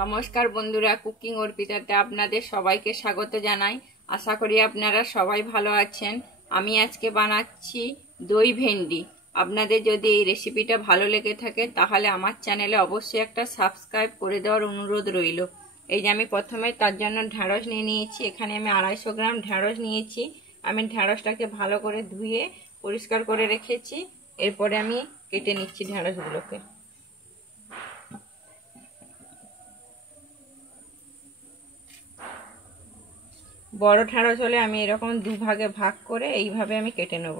নমস্কার বন্ধুরা, কুকিং অর্পিতাতে আপনাদের সবাইকে স্বাগত জানাই। আশা করি আপনারা সবাই ভালো আছেন। আমি আজকে বানাচ্ছি দই ভেন্ডি। আপনাদের যদি এই রেসিপিটা ভালো লেগে থাকে তাহলে আমার চ্যানেলে অবশ্যই একটা সাবস্ক্রাইব করে দেওয়ার অনুরোধ রইল। এই যে আমি প্রথমে তার জন্য ঢ্যাঁড়স নিয়ে নিয়েছি। এখানে আমি 250 গ্রাম ঢ্যাঁড়স নিয়েছি। আমি ঢ্যাঁড়সটাকে ভালো করে ধুয়ে পরিষ্কার করে রেখেছি। এরপরে আমি কেটে নিচ্ছি ঢ্যাঁড়সগুলোকে। বড় ঢ্যাঁড়স হলে আমি এরকম দুভাগে ভাগ করে এইভাবে আমি কেটে নেব।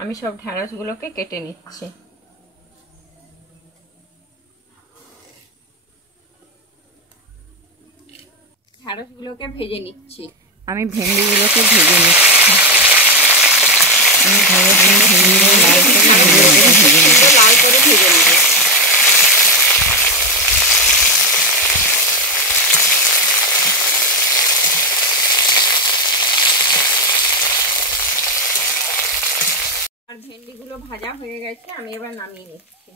আমি সব ঢ্যাঁড়সগুলোকে কেটে নিচ্ছি। ঢ্যাঁড়সগুলোকে ভেজে নিচ্ছি। আমি ভেন্ডিগুলোকে ভেজে নিচ্ছি। লাল করে ভেজে নেব। আর ভেন্ডিগুলো ভাজা হয়ে গেছে, আমি এবার নামিয়ে নিচ্ছি।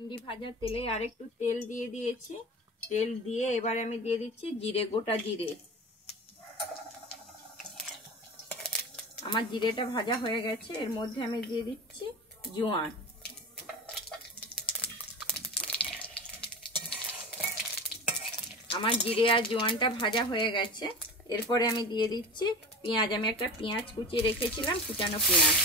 ভেন্ডি ভাজার তেলে আর একটু তেল দিয়ে দিয়েছি। তেল দিয়ে এবার আমি দিয়ে দিচ্ছি জিরে, গোটা জিরে। আমার জিরেটা ভাজা হয়ে গেছে। এর মধ্যে আমি দিয়ে দিচ্ছি জোয়ান। আমার জিরে আর জোয়ানটা ভাজা হয়ে গেছে। এরপরে আমি দিয়ে দিচ্ছি পেঁয়াজ। আমি একটা পেঁয়াজ কুচিয়ে রেখেছিলাম, কুচানো পেঁয়াজ।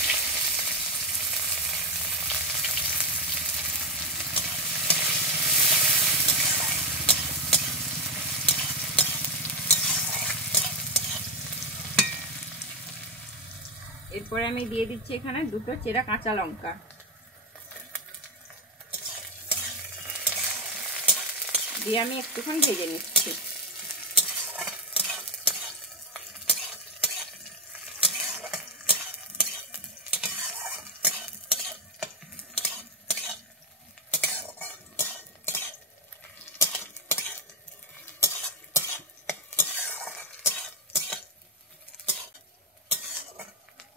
এরপরে আমি দিয়ে দিচ্ছি এখানে দুটো চেরা কাঁচা লঙ্কা। দিয়ে আমি একটুখানি ভেজে নিচ্ছি।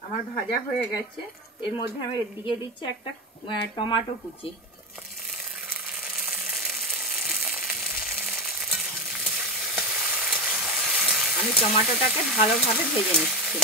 আমার ভাজা হয়ে গেছে। এর মধ্যে আমি দিয়ে দিচ্ছি একটা টমেটো কুচি। আমি টমেটোটাকে ভালোভাবে ভেজে নিচ্ছি।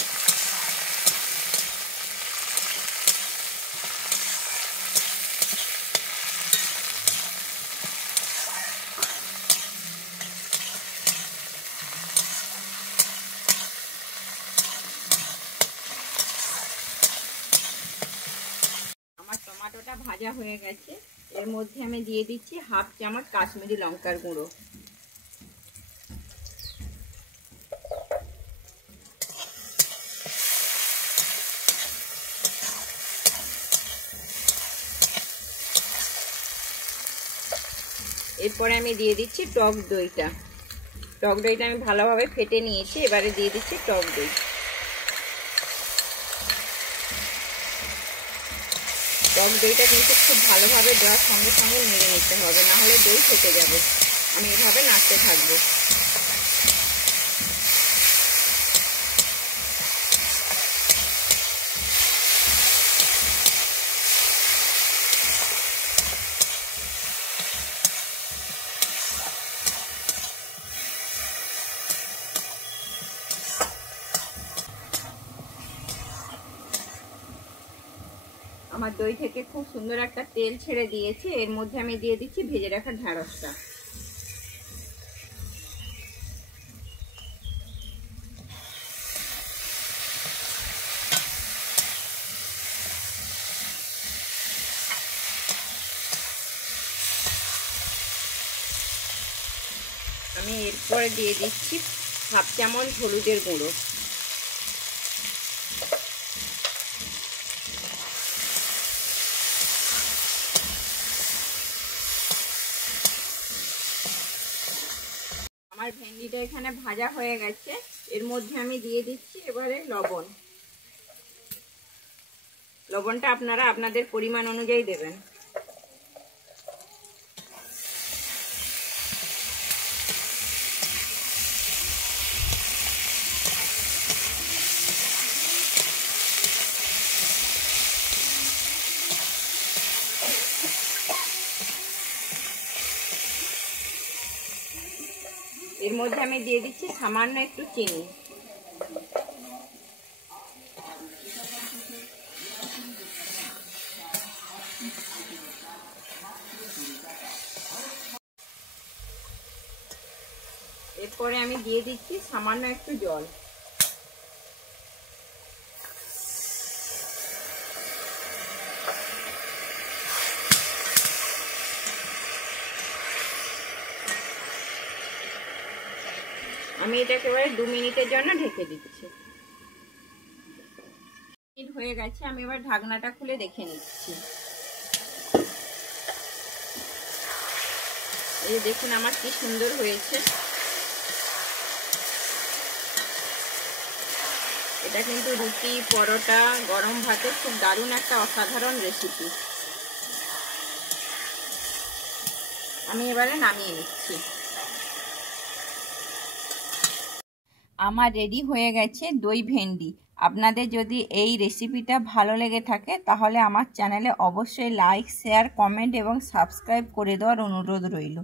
আমার টমেটোটা ভাজা হয়ে গেছে। এর মধ্যে আমি দিয়ে দিচ্ছি 1/2 চামচ কাশ্মীরি লঙ্কার গুঁড়ো। এরপরে আমি দিয়ে দিচ্ছি টক দইটা। টক দইটা আমি ভালোভাবে ফেটে নিয়েছি। এবারে দিয়ে দিচ্ছি টক দই। টক দইটা কিন্তু খুব ভালোভাবে দেওয়ার সঙ্গে সঙ্গে নেড়ে নিতে হবে, না হলে দই ফেটে যাবে। আমি এভাবে নাড়তে থাকবো। আমার দই থেকে খুব সুন্দর একটা তেল ছেড়ে দিয়েছে। এর মধ্যে আমি দিয়ে দিচ্ছি ভেজে রাখা ঢ্যাঁড়সটা। আমি এরপরে দিয়ে দিচ্ছি 1/2 চামচ হলুদের গুঁড়ো। আমার ভেন্ডিটা এখানে ভাজা হয়ে গেছে। এর মধ্যে আমি দিয়ে দিচ্ছি এবারে লবণ। লবণটা আপনারা আপনাদের পরিমাণ অনুযায়ী দেবেন। এর মধ্যে আমি দিয়ে দিচ্ছি সামান্য একটু চিনি। এরপরে আমি দিয়ে দিচ্ছি সামান্য একটু জল। আমি এটাকে এবারে 2 মিনিটের জন্য ঢেকে দিচ্ছি। মিনিট হয়ে গেছে, আমি এবার ঢাকনাটা খুলে দেখে নিচ্ছি। এই দেখুন আমার কি সুন্দর হয়েছে। এটা কিন্তু রুটি, পরোটা, গরম ভাতে খুব দারুণ একটা অসাধারণ রেসিপি। আমি এবারে নামিয়ে নিচ্ছি। আমার রেডি হয়ে গেছে দই ভেন্ডি। আপনাদের যদি এই রেসিপিটা ভালো লেগে থাকে তাহলে আমার চ্যানেলে অবশ্যই লাইক, শেয়ার, কমেন্ট এবং সাবস্ক্রাইব করে দেওয়ার অনুরোধ রইল।